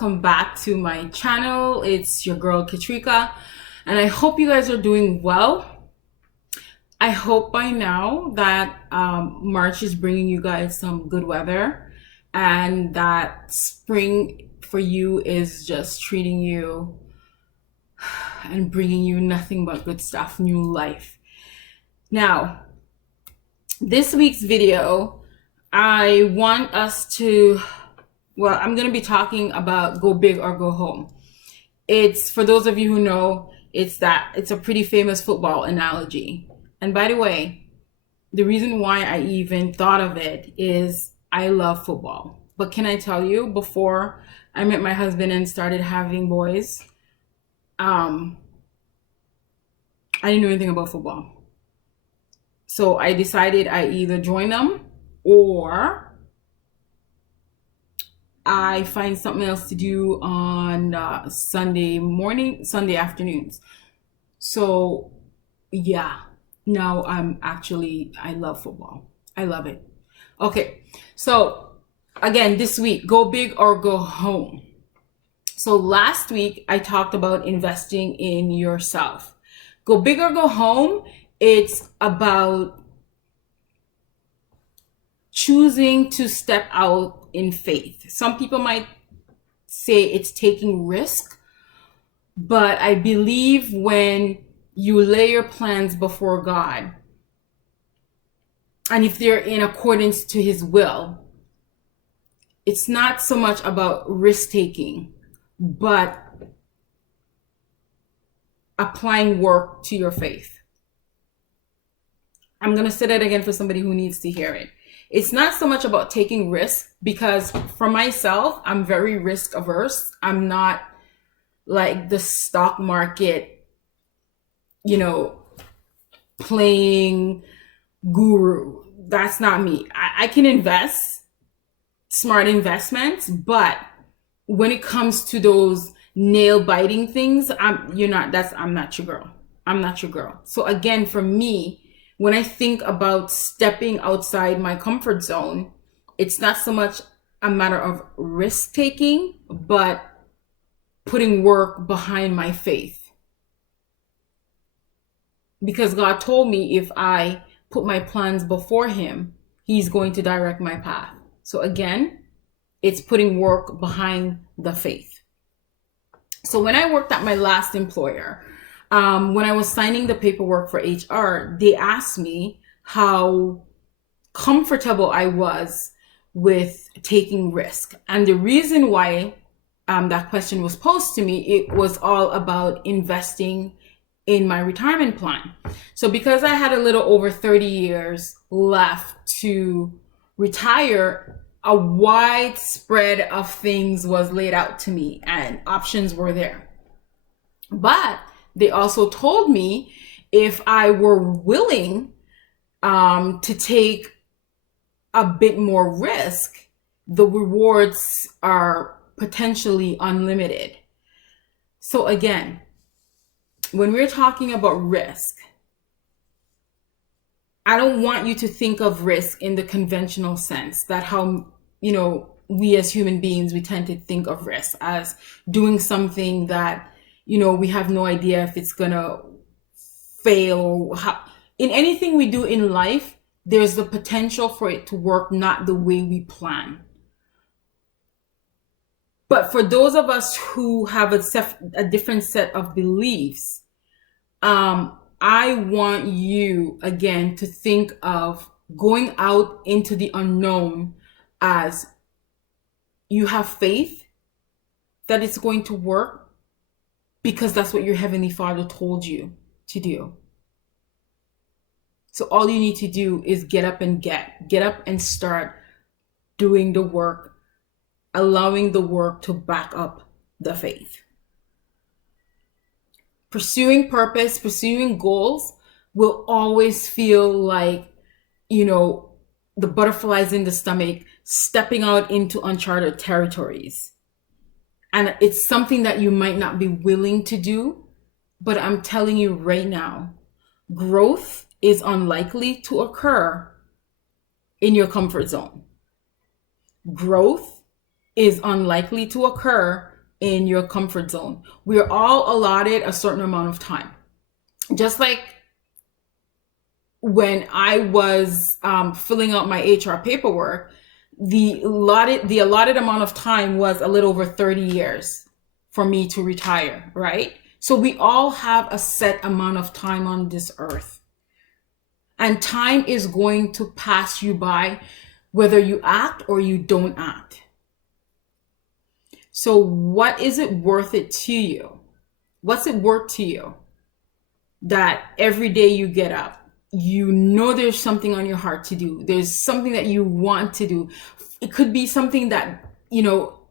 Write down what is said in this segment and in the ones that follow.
welcome back to my channel. It's your girl Katrika, and I hope you guys are doing well. I hope by now that March is bringing you guys some good weather, and that spring for you is just treating you and bringing you nothing but good stuff, new life. Now, this week's video, I want us to, I'm going to be talking about go big or go home. It's, for those of you who know, it's a pretty famous football analogy. And by the way, the reason why I even thought of it is I love football. But can I tell you, before I met my husband and started having boys, I didn't know anything about football. So I decided I either join them or I find something else to do on Sunday afternoons. So yeah, now I love football. I love it. Okay, so again, this week, go big or go home. So last week I talked about investing in yourself. Go big or go home, it's about choosing to step out in faith. Some people might say it's taking risk, but I believe when you lay your plans before God, and if they're in accordance to His will, it's not so much about risk taking, but applying work to your faith. I'm going to say that again for somebody who needs to hear it. It's not so much about taking risks, because for myself, I'm very risk averse. I'm not like the stock market, playing guru. That's not me. I can invest, smart investments, but when it comes to those nail biting things, I'm not your girl. I'm not your girl. So again, for me, when I think about stepping outside my comfort zone, it's not so much a matter of risk taking, but putting work behind my faith. Because God told me if I put my plans before Him, He's going to direct my path. So again, it's putting work behind the faith. So when I worked at my last employer, when I was signing the paperwork for HR, they asked me how comfortable I was with taking risk. And the reason why that question was posed to me, it was all about investing in my retirement plan. So because I had a little over 30 years left to retire, a wide spread of things was laid out to me and options were there. But they also told me if I were willing to take a bit more risk, the rewards are potentially unlimited. So again, when we're talking about risk, I don't want you to think of risk in the conventional sense, that how, we as human beings, we tend to think of risk as doing something that, we have no idea if it's gonna fail. In anything we do in life, there's the potential for it to work not the way we plan. But for those of us who have a different set of beliefs, I want you, again, to think of going out into the unknown as you have faith that it's going to work, because that's what your Heavenly Father told you to do. So all you need to do is get up and start doing the work, allowing the work to back up the faith. Pursuing purpose, pursuing goals will always feel like, the butterflies in the stomach, stepping out into uncharted territories. And it's something that you might not be willing to do, but I'm telling you right now, growth is unlikely to occur in your comfort zone. Growth is unlikely to occur in your comfort zone. We are all allotted a certain amount of time. Just like when I was filling out my HR paperwork, the allotted amount of time was a little over 30 years for me to retire, right? So we all have a set amount of time on this earth. And time is going to pass you by whether you act or you don't act. So what is it worth it to you? What's it worth to you that every day you get up, you know there's something on your heart to do. There's something that you want to do. It could be something that,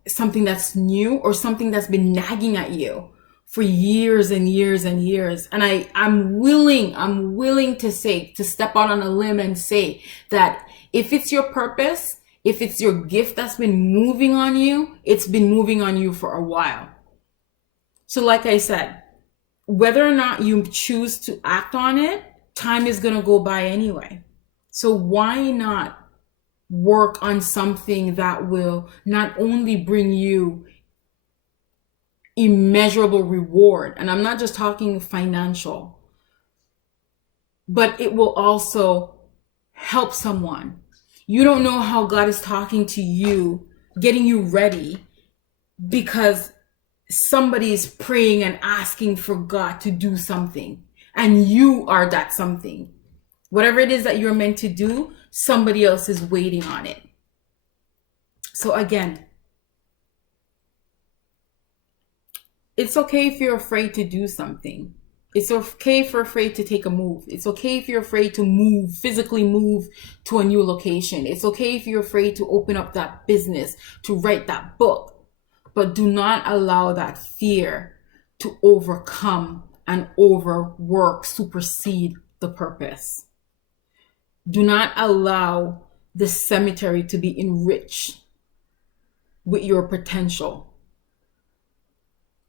something that's new or something that's been nagging at you for years and years and years. And I'm willing to step out on a limb and say that if it's your purpose, if it's your gift that's been moving on you, it's been moving on you for a while. So like I said, whether or not you choose to act on it, time is going to go by anyway. So why not work on something that will not only bring you immeasurable reward, and I'm not just talking financial, but it will also help someone. You don't know how God is talking to you, getting you ready, because somebody is praying and asking for God to do something, and you are that something. Whatever it is that you're meant to do, somebody else is waiting on it. So again, it's okay if you're afraid to do something. It's okay if you're afraid to take a move. It's okay if you're afraid to physically move to a new location. It's okay if you're afraid to open up that business, to write that book. But do not allow that fear to overcome and overwork, supersede the purpose. Do not allow the cemetery to be enriched with your potential.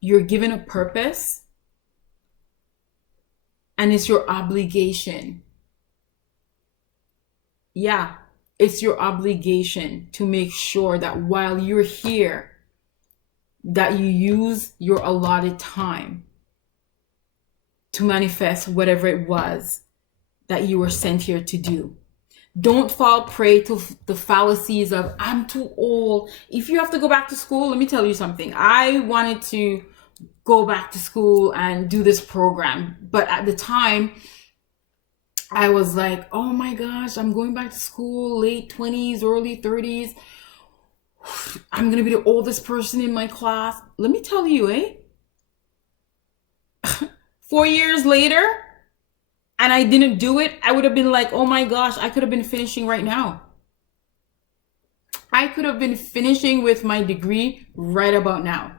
You're given a purpose, and it's your obligation. Yeah, it's your obligation to make sure that while you're here, that you use your allotted time to manifest whatever it was that you were sent here to do. Don't fall prey to the fallacies of, I'm too old. If you have to go back to school, let me tell you something. I wanted to go back to school and do this program, but at the time, I was like, oh my gosh, I'm going back to school, late 20s, early 30s. I'm going to be the oldest person in my class. Let me tell you, 4 years later, and I didn't do it, I would have been like, oh my gosh, I could have been finishing right now. I could have been finishing with my degree right about now.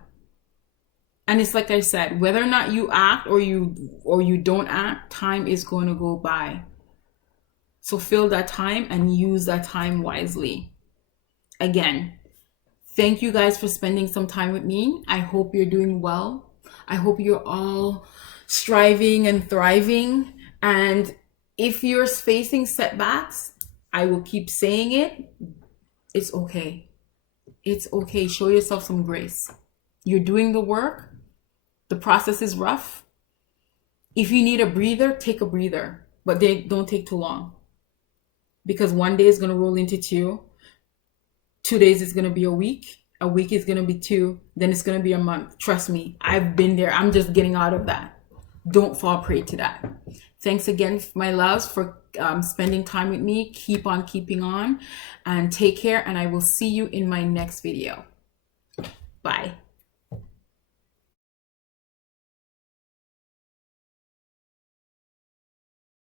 And it's like I said, whether or not you act or you don't act, time is going to go by. So fill that time and use that time wisely. Again, thank you guys for spending some time with me. I hope you're doing well. I hope you're all striving and thriving. And if you're facing setbacks, I will keep saying it. It's okay. It's okay. Show yourself some grace. You're doing the work. The process is rough. If you need a breather, take a breather, but don't take too long, because one day is going to roll into 2. 2 days is going to be a week is going to be 2, then it's going to be a month. Trust me, I've been there. I'm just getting out of that. Don't fall prey to that. Thanks again, my loves, for spending time with me. Keep on keeping on, and take care, and I will see you in my next video. Bye.